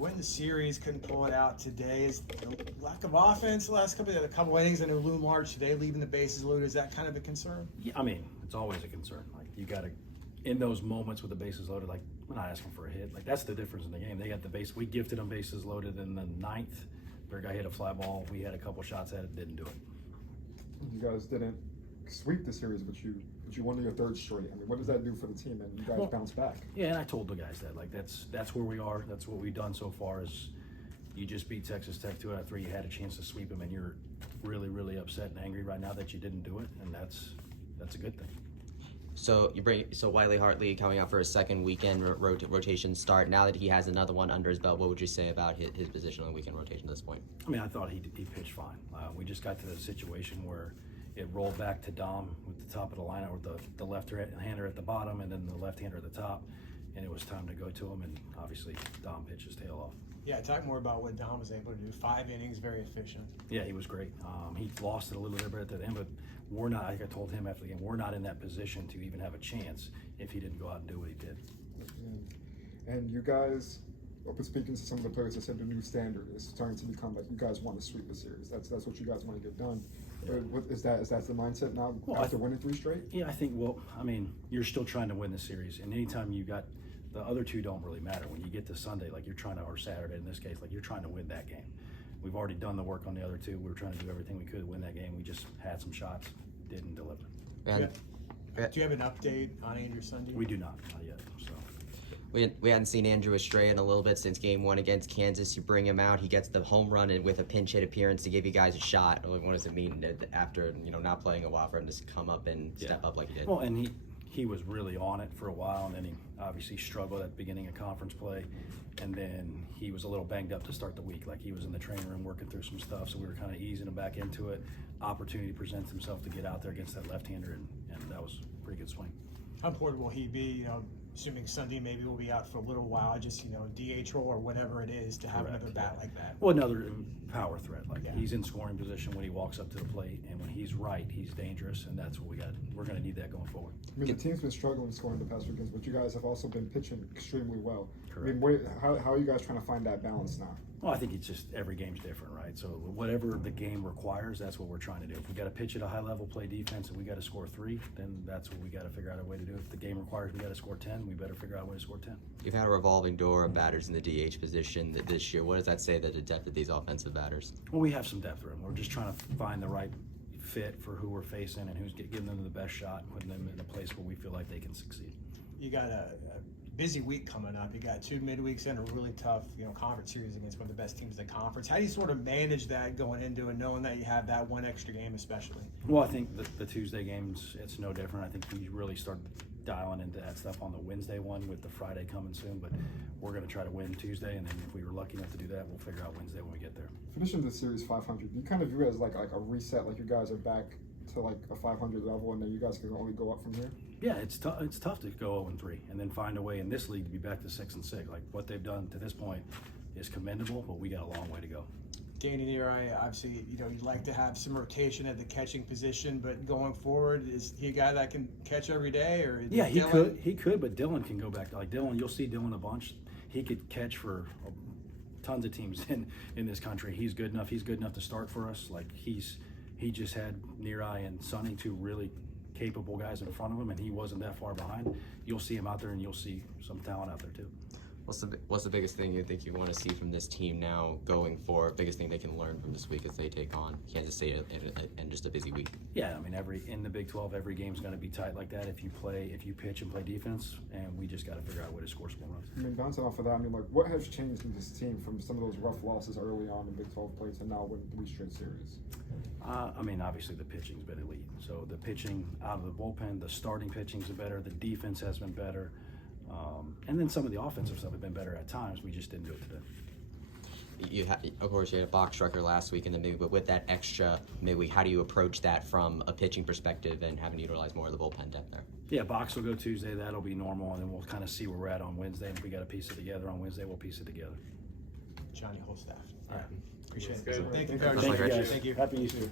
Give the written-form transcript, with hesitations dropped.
win the series, couldn't pull it out today. Is the lack of offense the last couple innings? I know Lou March today leaving the bases loaded. Is that kind of a concern? Yeah, I mean, it's always a concern. Like, you got to, in those moments with the bases loaded, like, we're not asking for a hit. Like, that's the difference in the game. They got the base. We gifted them bases loaded in the ninth. Their guy hit a fly ball. We had a couple shots at it, didn't do it. You guys didn't sweep the series, but you won your third straight. I mean, what does that do for the team? And you guys bounce back. Yeah, and I told the guys that. Like, that's where we are. That's what we've done so far. Is you just beat Texas Tech 2 out of 3. You had a chance to sweep them, and you're really, really upset and angry right now that you didn't do it, and that's a good thing. So Wiley Hartley coming out for his second weekend rotation start. Now that he has another one under his belt, what would you say about his position on the weekend rotation at this point? I mean, I thought he pitched fine. We just got to the situation where it rolled back to Dom with the top of the lineup with the left-hander at the bottom and then the left-hander at the top, and it was time to go to him, and obviously Dom pitched his tail off. Yeah, talk more about what Dom was able to do. 5 innings, very efficient. Yeah, he was great. He lost it a little bit at the end, but we're not, like I told him after the game, we're not in that position to even have a chance if he didn't go out and do what he did. And you guys, I've been speaking to some of the players that said the new standard is starting to become like you guys want to sweep the series. That's what you guys want to get done. Yeah. What is that the mindset now after winning 3 straight? Yeah, I think, well, I mean, you're still trying to win the series, and anytime you got the other 2 don't really matter. When you get to Sunday, like you're trying to, or Saturday in this case, like you're trying to win that game. We've already done the work on the other 2. We were trying to do everything we could to win that game. We just had some shots, didn't deliver. Do you have an update on Andrew Sunday? We do not yet. So we hadn't seen Andrew Estrella in a little bit since Game 1 against Kansas. You bring him out, he gets the home run and with a pinch hit appearance to give you guys a shot. What does it mean after not playing a while for him to come up and step up like he did? Well, and he was really on it for a while, and then he obviously struggled at the beginning of conference play, and then he was a little banged up to start the week. Like, he was in the training room working through some stuff, so we were kind of easing him back into it. Opportunity presents himself to get out there against that left-hander, and that was a pretty good swing. How important will he be, assuming Sunday maybe will be out for a little while, just, DH role or whatever it is, to have another bat like that? Well, another power threat. Like, he's in scoring position when he walks up to the plate, and when he's right, he's dangerous, and that's what we got. We're going to need that going forward. I mean, the team's been struggling scoring the past few games, but you guys have also been pitching extremely well. Correct. I mean, how are you guys trying to find that balance now? Well, I think it's just every game's different, right? So whatever the game requires, that's what we're trying to do. If we got to pitch at a high level, play defense, and we got to score 3, then that's what we got to figure out a way to do. If the game requires we got to score 10, we better figure out a way to score 10. You've had a revolving door of batters in the DH position this year. What does that say that the depth of these offensive batters? Well, we have some depth room. We're just trying to find the right fit for who we're facing and who's giving them the best shot and putting them in a place where we feel like they can succeed. You got a busy week coming up. You got 2 midweeks and a really tough, conference series against one of the best teams in the conference. How do you sort of manage that going into it, knowing that you have that one extra game especially? Well, I think the Tuesday games, it's no different. I think we really start dialing into that stuff on the Wednesday one with the Friday coming soon, but we're going to try to win Tuesday, and then if we were lucky enough to do that, we'll figure out Wednesday when we get there. Finishing the series 500, you kind of view it as like a reset, like you guys are back to like a 500 level, and then you guys can only go up from here? Yeah, it's tough. It's tough to go 0-3 and then find a way in this league to be back to 6-6. Like, what they've done to this point is commendable, but we got a long way to go. Danny Neary, obviously, you'd like to have some rotation at the catching position, but going forward, is he a guy that can catch every day? Or yeah, he could, but Dylan can go back. Like Dylan, you'll see Dylan a bunch. He could catch for tons of teams in this country. He's good enough. He's good enough to start for us. Like, he just had Neary and Sonny, 2 really capable guys in front of him, and he wasn't that far behind. You'll see him out there, and you'll see some talent out there too. What's the biggest thing you think you want to see from this team now going forward? Biggest thing they can learn from this week as they take on Kansas State and just a busy week? Yeah, I mean, in the Big 12, every game's going to be tight like that. If you pitch and play defense, and we just got to figure out a way to score some more runs. I mean, bouncing off of that, what has changed in this team from some of those rough losses early on in Big 12 play to now winning 3 straight series? I mean, obviously the pitching's been elite. So the pitching out of the bullpen, the starting pitching's been better, the defense has been better. And then some of the offensive stuff have been better at times. We just didn't do it today. Of course, you had a box striker last week in the midweek, but with that extra midweek, how do you approach that from a pitching perspective and having to utilize more of the bullpen depth there? Yeah, box will go Tuesday. That'll be normal, and then we'll kind of see where we're at on Wednesday. And if we got to piece it together on Wednesday, we'll piece it together. Johnny Holstaff. All right. Appreciate it. Good. Thank you, Thank Coach. you, guys. Thank you. Happy Easter.